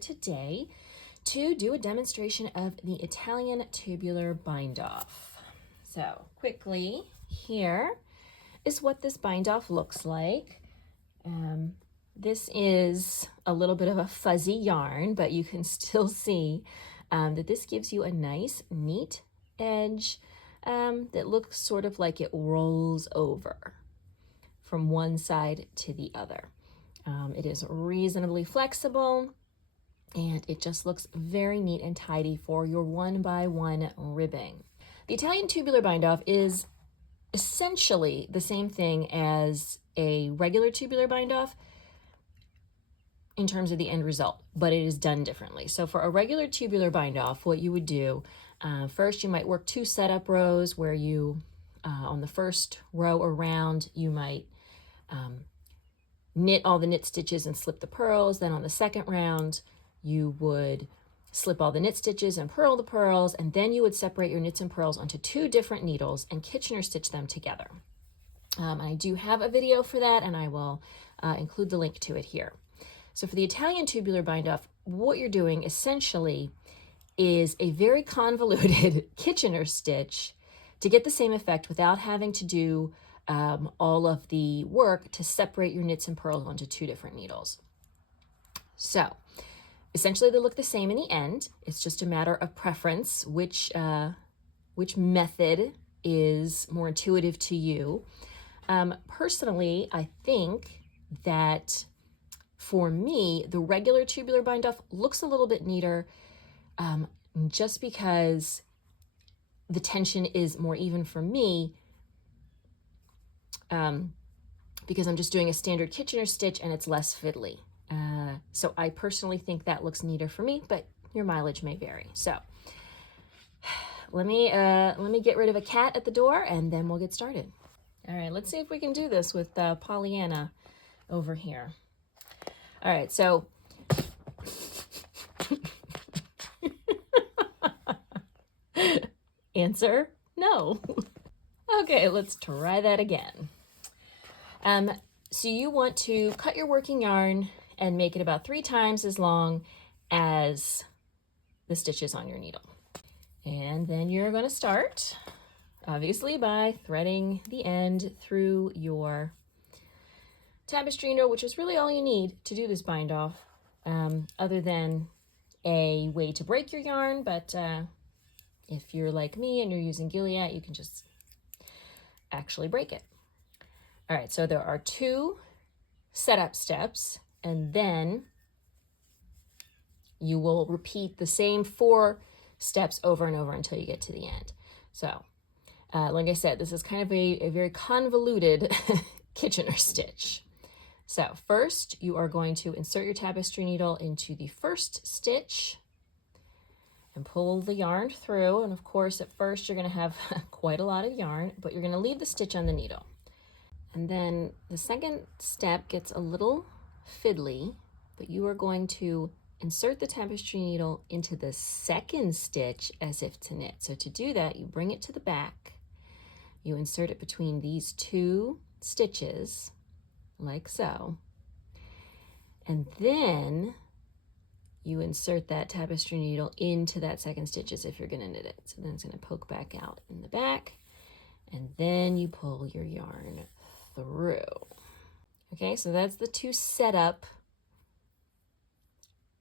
today to do a demonstration of the Italian Tubular Bind-off. So quickly, here is what this bind-off looks like. This is a little bit of a fuzzy yarn, but you can still see that this gives you a nice, neat edge that looks sort of like it rolls over from one side to the other. It is reasonably flexible, and it just looks very neat and tidy for your 1x1 ribbing. The Italian Tubular Bind-off is essentially the same thing as a regular tubular bind-off in terms of the end result, but it is done differently. So for a regular tubular bind-off, what you would do, first you might work 2 setup rows where you, on the first row around, you might knit all the knit stitches and slip the purls. Then on the second round, you would slip all the knit stitches and purl the purls, and then you would separate your knits and purls onto 2 different needles and Kitchener stitch them together. I do have a video for that, and I will include the link to it here. So for the Italian Tubular Bind-off, what you're doing essentially is a very convoluted Kitchener stitch to get the same effect without having to do all of the work to separate your knits and purls onto 2 different needles. So essentially they look the same in the end. It's just a matter of preference, which method is more intuitive to you. Personally, I think that for me, the regular tubular bind-off looks a little bit neater just because the tension is more even for me, because I'm just doing a standard Kitchener stitch and it's less fiddly. So I personally think that looks neater for me, but your mileage may vary. So let me get rid of a cat at the door and then we'll get started. All right, let's see if we can do this with Pollyanna over here. All right, so answer, no. Okay, let's try that again. So you want to cut your working yarn and make it about 3 times as long as the stitches on your needle. And then you're going to start, obviously, by threading the end through your tapestry needle, which is really all you need to do this bind off, other than a way to break your yarn. But if you're like me and you're using Gilead, you can just actually break it. All right, so there are 2 setup steps, and then you will repeat the same 4 steps over and over until you get to the end. So, like I said, this is kind of a very convoluted Kitchener stitch. So first, you are going to insert your tapestry needle into the first stitch and pull the yarn through. And of course, at first, you're going to have quite a lot of yarn, but you're going to leave the stitch on the needle. And then the second step gets a little fiddly, but you are going to insert the tapestry needle into the second stitch as if to knit. So to do that, you bring it to the back, you insert it between these 2 stitches, like so, and then you insert that tapestry needle into that second stitch as if you're going to knit it. So then it's going to poke back out in the back, and then you pull your yarn through. Okay, so that's the 2 setup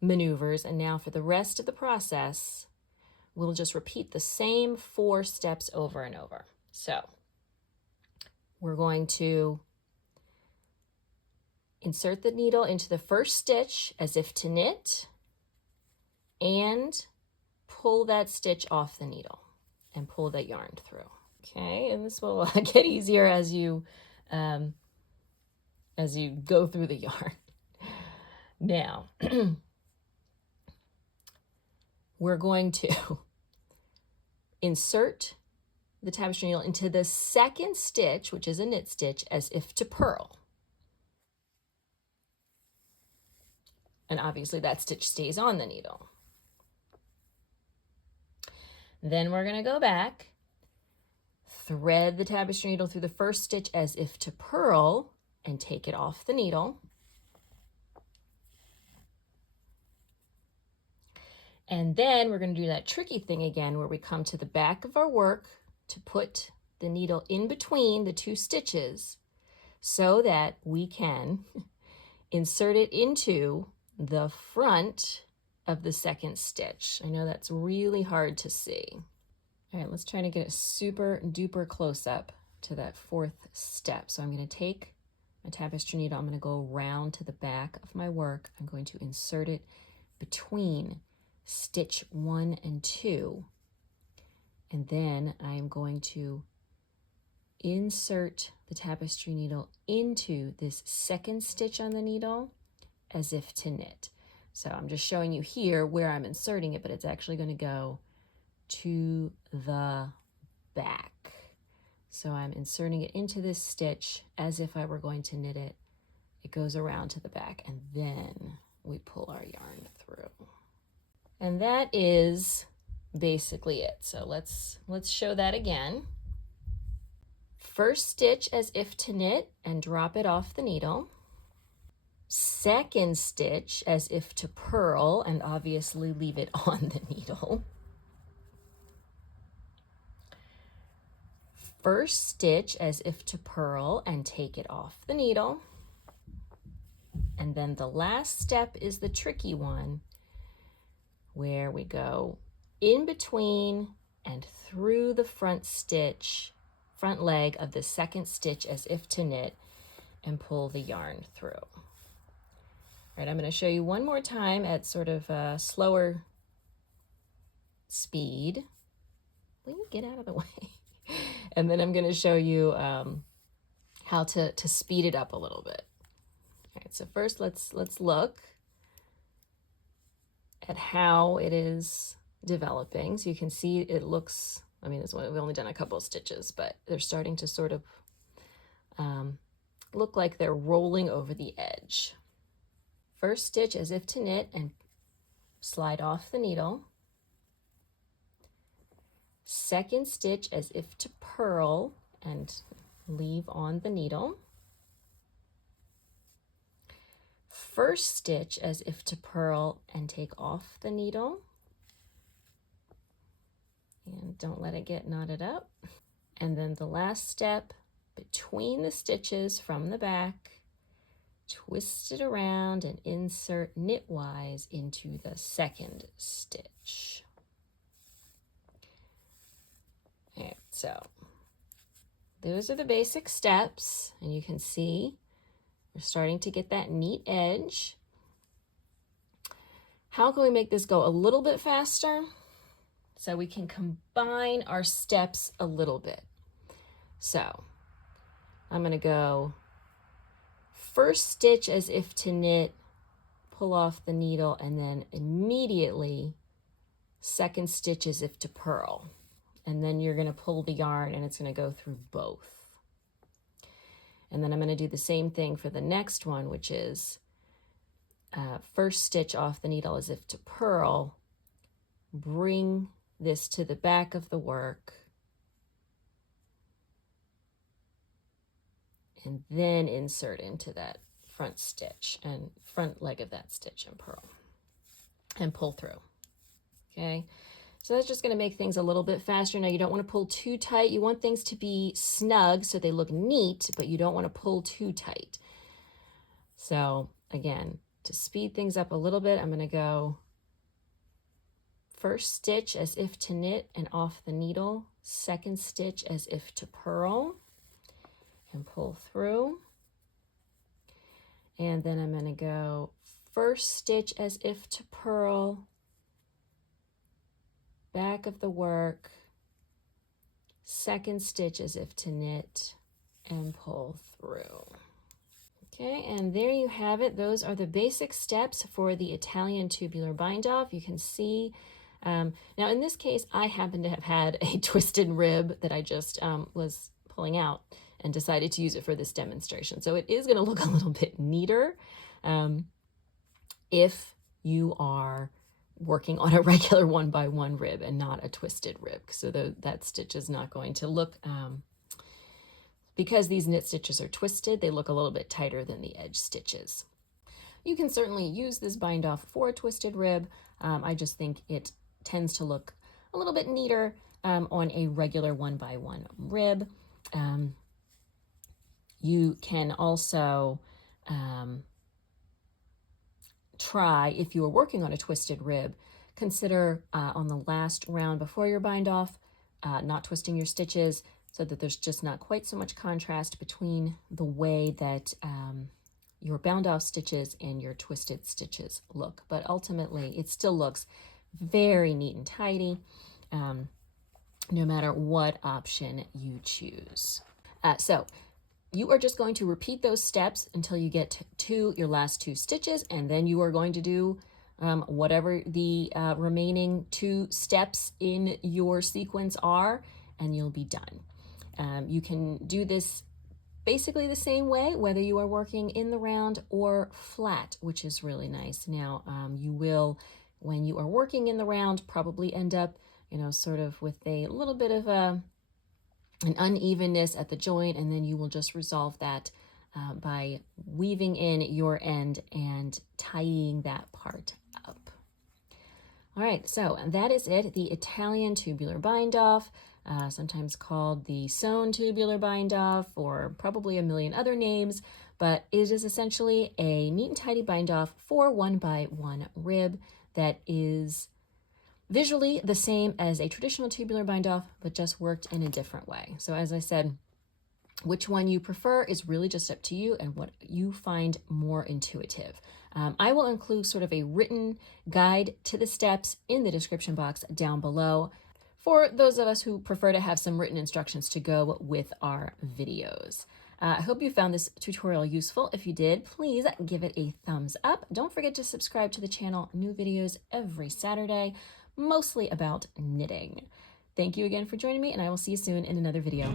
maneuvers, and now for the rest of the process, we'll just repeat the same 4 steps over and over. So we're going to insert the needle into the first stitch as if to knit, and pull that stitch off the needle and pull that yarn through. Okay, and this will get easier as you go through the yarn. Now, we're going to insert the tapestry needle into the second stitch, which is a knit stitch, as if to purl. And obviously that stitch stays on the needle. Then we're going to go back, thread the tapestry needle through the first stitch as if to purl, and take it off the needle. And then we're going to do that tricky thing again where we come to the back of our work to put the needle in between the two stitches so that we can insert it into the front of the second stitch. I know that's really hard to see. All right, let's try to get a super duper close up to that fourth step. So I'm going to take my tapestry needle, I'm going to go around to the back of my work. I'm going to insert it between stitch 1 and 2, and then I'm going to insert the tapestry needle into this second stitch on the needle as if to knit. So I'm just showing you here where I'm inserting it, but it's actually going to go to the back. So I'm inserting it into this stitch as if I were going to knit it. It goes around to the back, and then we pull our yarn through. And that is basically it. So let's show that again. First stitch as if to knit and drop it off the needle. Second stitch as if to purl and obviously leave it on the needle. First stitch as if to purl and take it off the needle. And then the last step is the tricky one, where we go in between and through the front leg of the second stitch as if to knit and pull the yarn through. All right, I'm going to show you one more time at sort of a slower speed. Will you get out of the way? And then I'm going to show you how to speed it up a little bit. All right, so first let's look at how it is developing. So you can see it looks, I mean, we've only done a couple of stitches, but they're starting to sort of look like they're rolling over the edge. First stitch as if to knit and slide off the needle. Second stitch as if to purl and leave on the needle. First stitch as if to purl and take off the needle. And don't let it get knotted up. And then the last step between the stitches from the back, twist it around and insert knitwise into the second stitch. All right, so those are the basic steps, and you can see we're starting to get that neat edge. How can we make this go a little bit faster? So we can combine our steps a little bit. So I'm going to go first stitch as if to knit, pull off the needle, and then immediately second stitch as if to purl. And then you're going to pull the yarn and it's going to go through both. And then I'm going to do the same thing for the next one, which is first stitch off the needle as if to purl, bring this to the back of the work, and then insert into that front stitch and front leg of that stitch and purl and pull through. Okay. So that's just going to make things a little bit faster. Now you don't want to pull too tight. You want things to be snug so they look neat, but you don't want to pull too tight. So again, to speed things up a little bit, I'm going to go first stitch as if to knit and off the needle, second stitch as if to purl and pull through. And then I'm going to go first stitch as if to purl, back of the work, second stitch as if to knit and pull through. Okay, and there you have it. Those are the basic steps for the Italian Tubular Bind-off. You can see, now in this case, I happen to have had a twisted rib that I just was pulling out and decided to use it for this demonstration. So it is going to look a little bit neater if you are working on a regular 1x1 rib and not a twisted rib. So that stitch is not going to look, because these knit stitches are twisted, they look a little bit tighter than the edge stitches. You can certainly use this bind-off for a twisted rib. I just think it tends to look a little bit neater on a regular 1x1 rib. You can also try, if you are working on a twisted rib, consider on the last round before your bind-off, not twisting your stitches so that there's just not quite so much contrast between the way that your bound-off stitches and your twisted stitches look. But ultimately, it still looks very neat and tidy, no matter what option you choose. So you are just going to repeat those steps until you get to your last 2 stitches, and then you are going to do whatever the remaining 2 steps in your sequence are, and you'll be done. You can do this basically the same way, whether you are working in the round or flat, which is really nice. Now, you will, when you are working in the round, probably end up, sort of with a little bit of an unevenness at the joint, and then you will just resolve that by weaving in your end and tying that part up. All right, so that is it, the Italian tubular bind-off, sometimes called the Sewn tubular bind-off, or probably a million other names, but it is essentially a neat and tidy bind-off for 1x1 rib that is visually the same as a traditional tubular bind-off, but just worked in a different way. So as I said, which one you prefer is really just up to you and what you find more intuitive. I will include sort of a written guide to the steps in the description box down below for those of us who prefer to have some written instructions to go with our videos. I hope you found this tutorial useful. If you did, please give it a thumbs up. Don't forget to subscribe to the channel. New videos every Saturday, mostly about knitting. Thank you again for joining me, and I will see you soon in another video.